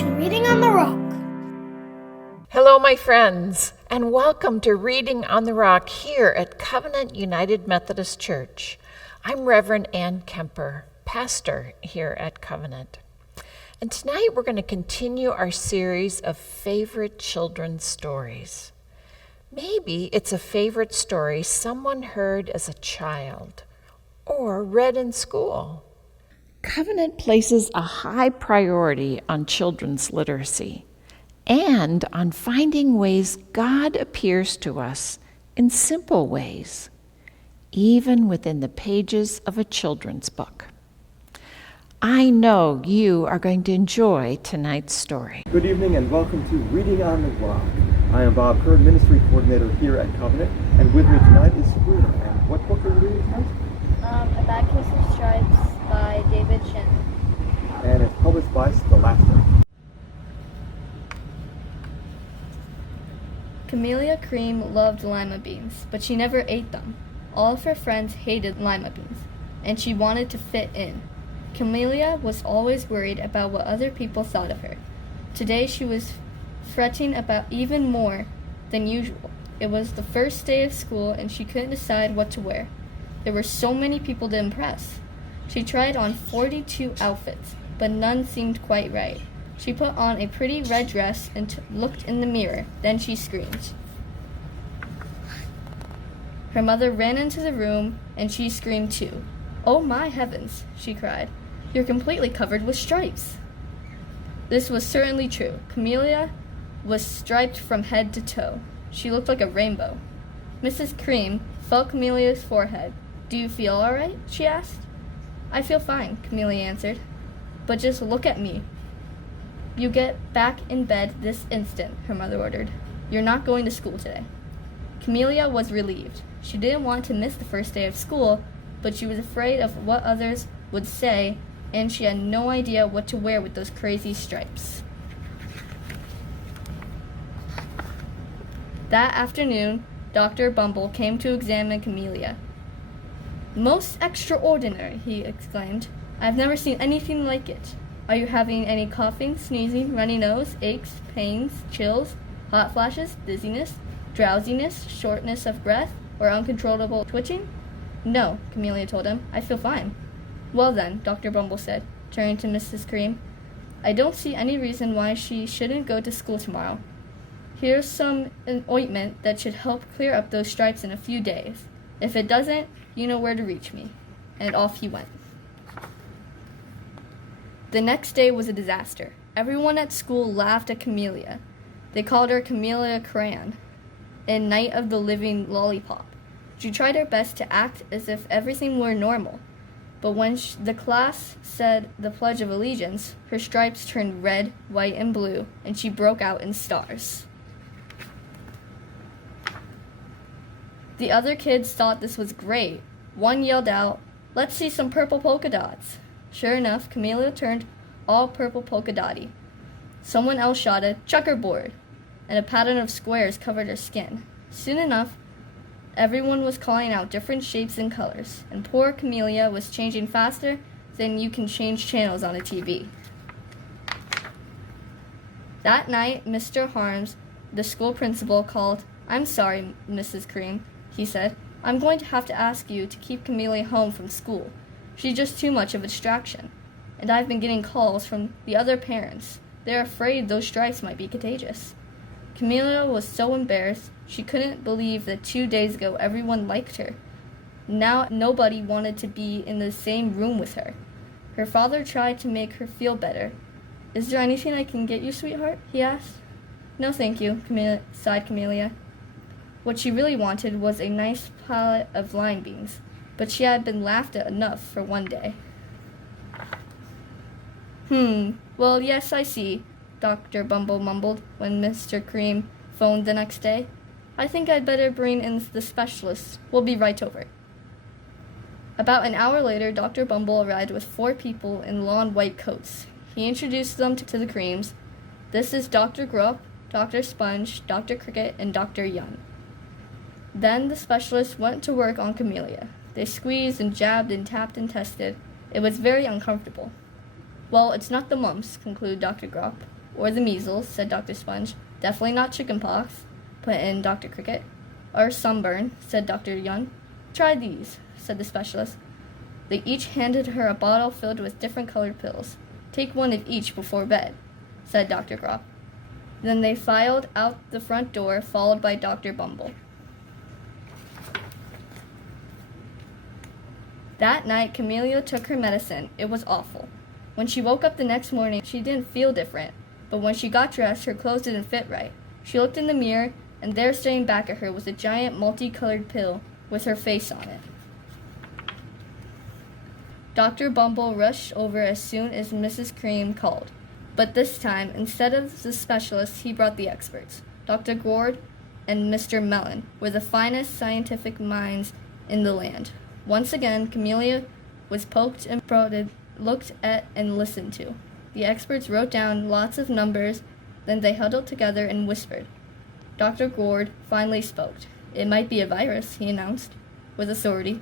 to Reading on the Rock. Hello, my friends, and welcome to Reading on the Rock here at Covenant United Methodist Church. I'm Reverend Ann Kemper, pastor here at Covenant. And tonight we're going to continue our series of favorite children's stories. Maybe it's a favorite story someone heard as a child or read in school. Covenant places a high priority on children's literacy and on finding ways God appears to us in simple ways, even within the pages of a children's book. I know you are going to enjoy tonight's story. Good evening and welcome to Reading on the Rock. I am Bob Kerr, Ministry Coordinator here at Covenant, and with me tonight is Sabrina. And what book are you reading tonight? A Bad Case of Stripes by David Shin. And it's published by Scholastic. Camellia Cream loved lima beans, but she never ate them. All of her friends hated lima beans, and she wanted to fit in. Camellia was always worried about what other people thought of her. Today she was fretting about even more than usual. It was the first day of school, and she couldn't decide what to wear. There were so many people to impress. She tried on 42 outfits, but none seemed quite right. She put on a pretty red dress and looked in the mirror. Then she screamed. Her mother ran into the room, and she screamed too. "Oh my heavens," she cried. "You're completely covered with stripes." This was certainly true. Camellia was striped from head to toe. She looked like a rainbow. Mrs. Cream felt Camelia's forehead. "Do you feel all right?" she asked. "I feel fine," Camellia answered. "But just look at me." "You get back in bed this instant," her mother ordered. "You're not going to school today." Camellia was relieved. She didn't want to miss the first day of school, but she was afraid of what others would say, and she had no idea what to wear with those crazy stripes. That afternoon, Dr. Bumble came to examine Camellia. "Most extraordinary," he exclaimed. "I've never seen anything like it. Are you having any coughing, sneezing, runny nose, aches, pains, chills, hot flashes, dizziness, drowsiness, shortness of breath, or uncontrollable twitching?" "No," Camellia told him. "I feel fine." "Well then," Dr. Bumble said, turning to Mrs. Cream, "I don't see any reason why she shouldn't go to school tomorrow. Here's some ointment that should help clear up those stripes in a few days. If it doesn't, you know where to reach me." And off he went. The next day was a disaster. Everyone at school laughed at Camellia. They called her Camellia Crayon, and Night of the Living Lollipop. She tried her best to act as if everything were normal, but when the class said the Pledge of Allegiance, her stripes turned red, white, and blue, and she broke out in stars. The other kids thought this was great. One yelled out, "Let's see some purple polka dots." Sure enough, Camellia turned all purple polka dotty. Someone else shouted, "Checkerboard," and a pattern of squares covered her skin. Soon enough, everyone was calling out different shapes and colors, and poor Camellia was changing faster than you can change channels on a TV. That night, Mr. Harms, the school principal, called. "I'm sorry, Mrs. Cream," he said. "I'm going to have to ask you to keep Camellia home from school. She's just too much of a distraction. And I've been getting calls from the other parents. They're afraid those stripes might be contagious." Camellia was so embarrassed, she couldn't believe that 2 days ago everyone liked her. Now nobody wanted to be in the same room with her. Her father tried to make her feel better. "Is there anything I can get you, sweetheart?" he asked. "No, thank you," sighed Camellia. What she really wanted was a nice palette of lima beans, but she had been laughed at enough for one day. Well, yes, I see," Dr. Bumble mumbled when Mr. Cream phoned the next day. "I think I'd better bring in the specialist. We'll be right over." About an hour later, Dr. Bumble arrived with 4 people in lawn white coats. He introduced them to the Creams. "This is Dr. Grupp, Dr. Sponge, Dr. Cricket, and Dr. Young." Then the specialist went to work on Camellia. They squeezed and jabbed and tapped and tested. It was very uncomfortable. "Well, it's not the mumps," concluded Dr. Grupp, Or the measles, said Dr. Sponge. Definitely not chickenpox, put in Dr. Cricket. Or sunburn, said Dr. Young. Try these, said the specialist. They each handed her a bottle filled with different colored pills. Take one of each before bed, said Dr. Grop. Then they filed out the front door, followed by Dr. Bumble. That night, Camellia took her medicine. It was awful. When she woke up the next morning, she didn't feel different, but when she got dressed, her clothes didn't fit right. She looked in the mirror, and there staring back at her was a giant multicolored pill with her face on it. Dr. Bumble rushed over as soon as Mrs. Cream called. But this time, instead of the specialists, he brought the experts. Dr. Gourd and Mr. Mellon were the finest scientific minds in the land. Once again, Camellia was poked and prodded, looked at, and listened to. The experts wrote down lots of numbers, then they huddled together and whispered. Dr. Gourd finally spoke. It might be a virus, he announced, with authority.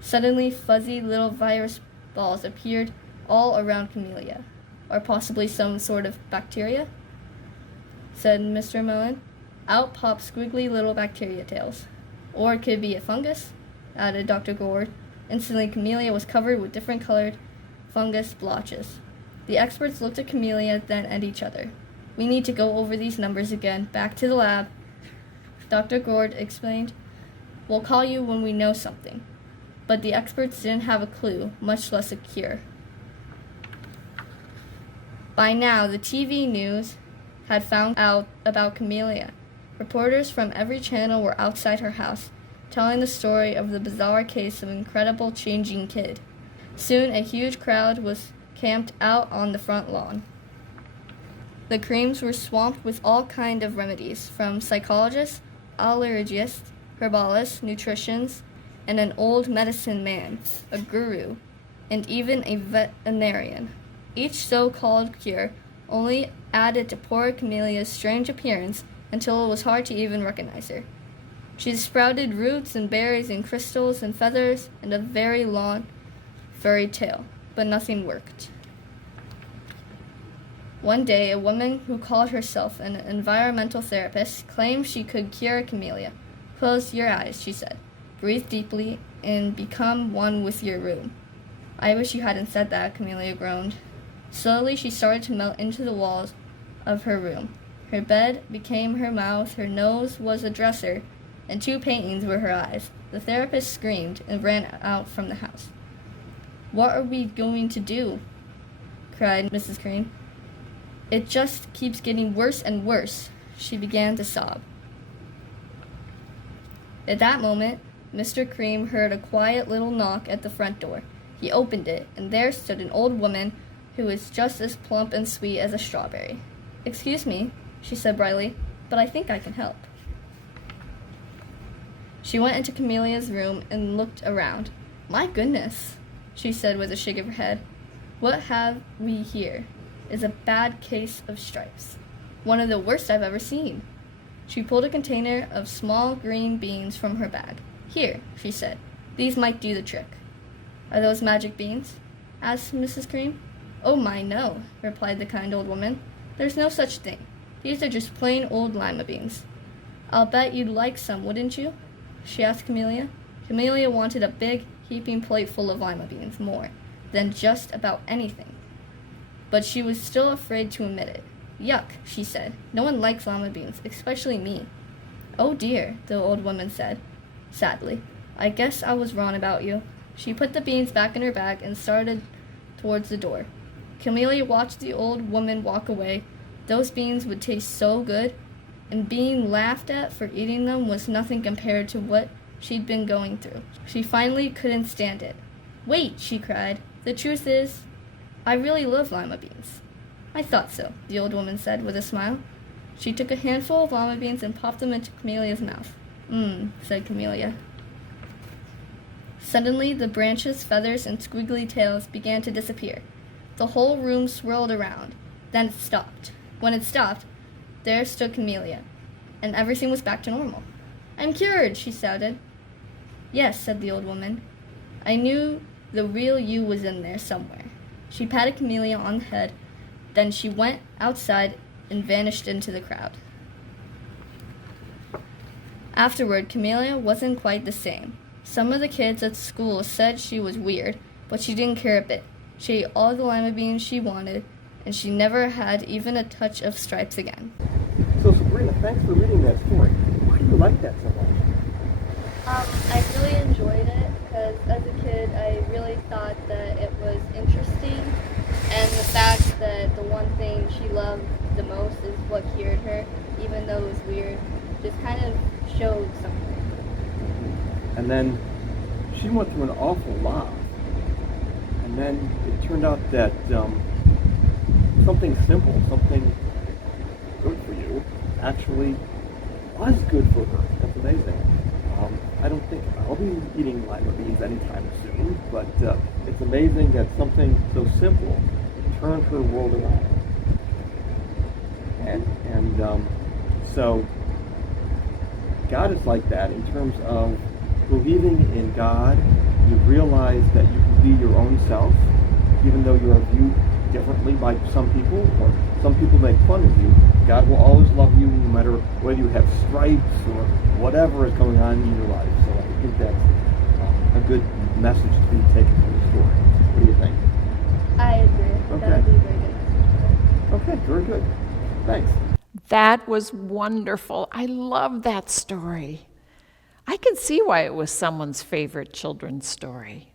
Suddenly, fuzzy little virus balls appeared all around Camellia. Or possibly some sort of bacteria, said Mr. Mellon. Out popped squiggly little bacteria tails. Or it could be a fungus, added Dr. Gourd. Instantly, Camellia was covered with different colored fungus blotches. The experts looked at Camellia, then at each other. We need to go over these numbers again. Back to the lab, Dr. Gourd explained. We'll call you when we know something. But the experts didn't have a clue, much less a cure. By now, the TV news had found out about Camellia. Reporters from every channel were outside her house, telling the story of the bizarre case of an incredible changing kid. Soon, a huge crowd was camped out on the front lawn. The Creams were swamped with all kinds of remedies, from psychologists, allergists, herbalists, nutritionists, and an old medicine man, a guru, and even a veterinarian. Each so-called cure only added to poor Camelia's strange appearance until it was hard to even recognize her. She sprouted roots and berries and crystals and feathers and a very long, furry tail, but nothing worked. One day, a woman who called herself an environmental therapist claimed she could cure Camellia. Close your eyes, she said. Breathe deeply and become one with your room. I wish you hadn't said that, Camellia groaned. Slowly, she started to melt into the walls of her room. Her bed became her mouth, her nose was a dresser, and 2 paintings were her eyes. The therapist screamed and ran out from the house. What are we going to do? Cried Mrs. Cream. It just keeps getting worse and worse. She began to sob. At that moment, Mr. Cream heard a quiet little knock at the front door. He opened it, and there stood an old woman who was just as plump and sweet as a strawberry. Excuse me, she said brightly, but I think I can help. She went into Camelia's room and looked around. My goodness, she said with a shake of her head. What have we here is a bad case of stripes. One of the worst I've ever seen. She pulled a container of small green beans from her bag. Here, she said. These might do the trick. Are those magic beans? Asked Mrs. Cream. Oh my, no, replied the kind old woman. There's no such thing. These are just plain old lima beans. I'll bet you'd like some, wouldn't you? She asked Camellia. Camellia wanted a big, heaping plate full of lima beans, more than just about anything. But she was still afraid to admit it. Yuck, she said. No one likes lima beans, especially me. Oh dear, the old woman said, sadly. I guess I was wrong about you. She put the beans back in her bag and started towards the door. Camellia watched the old woman walk away. Those beans would taste so good, and being laughed at for eating them was nothing compared to what she'd been going through. She finally couldn't stand it. Wait, she cried. The truth is, I really love lima beans. I thought so, the old woman said with a smile. She took a handful of lima beans and popped them into Camelia's mouth. Said Camellia. Suddenly, the branches, feathers, and squiggly tails began to disappear. The whole room swirled around. Then it stopped. When it stopped, there stood Camellia, and everything was back to normal. I'm cured, she shouted. Yes, said the old woman. I knew the real you was in there somewhere. She patted Camellia on the head. Then she went outside and vanished into the crowd. Afterward, Camellia wasn't quite the same. Some of the kids at school said she was weird, but she didn't care a bit. She ate all the lima beans she wanted, and she never had even a touch of stripes again. So Sabrina, thanks for reading that story. Why do you like that so much? I really enjoyed it because as a kid I really thought that it was interesting, and the fact that the one thing she loved the most is what cured her, even though it was weird, just kind of showed something. And then she went through an awful lot. And then it turned out that something simple, something good for you, actually was good for her. That's amazing. I don't think I'll be eating lima beans anytime soon, but it's amazing that something so simple turned her world around. And so God is like that in terms of believing in God. You realize that you can be your own self, even though you are viewed differently by some people, or some people make fun of you. God will always love you no matter whether you have stripes or whatever is going on in your life. So I think that's a good message to be taken from the story. What do you think? I agree. Okay. That would be a very good message. Okay, very good. Thanks. That was wonderful. I love that story. I can see why it was someone's favorite children's story.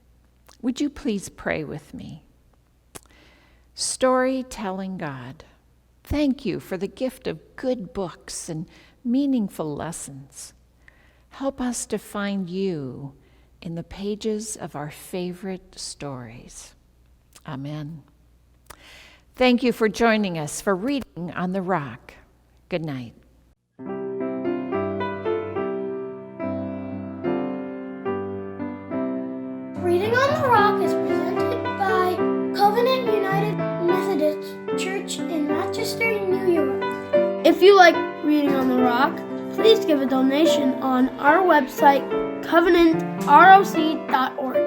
Would you please pray with me? Storytelling God, thank you for the gift of good books and meaningful lessons. Help us to find you in the pages of our favorite stories. Amen. Thank you for joining us for Reading on the Rock. Good night. Reading on the Rock is presented by Covenant United Methodist Church in Rochester, New York. If you like Reading on the Rock, please give a donation on our website, covenantroc.org.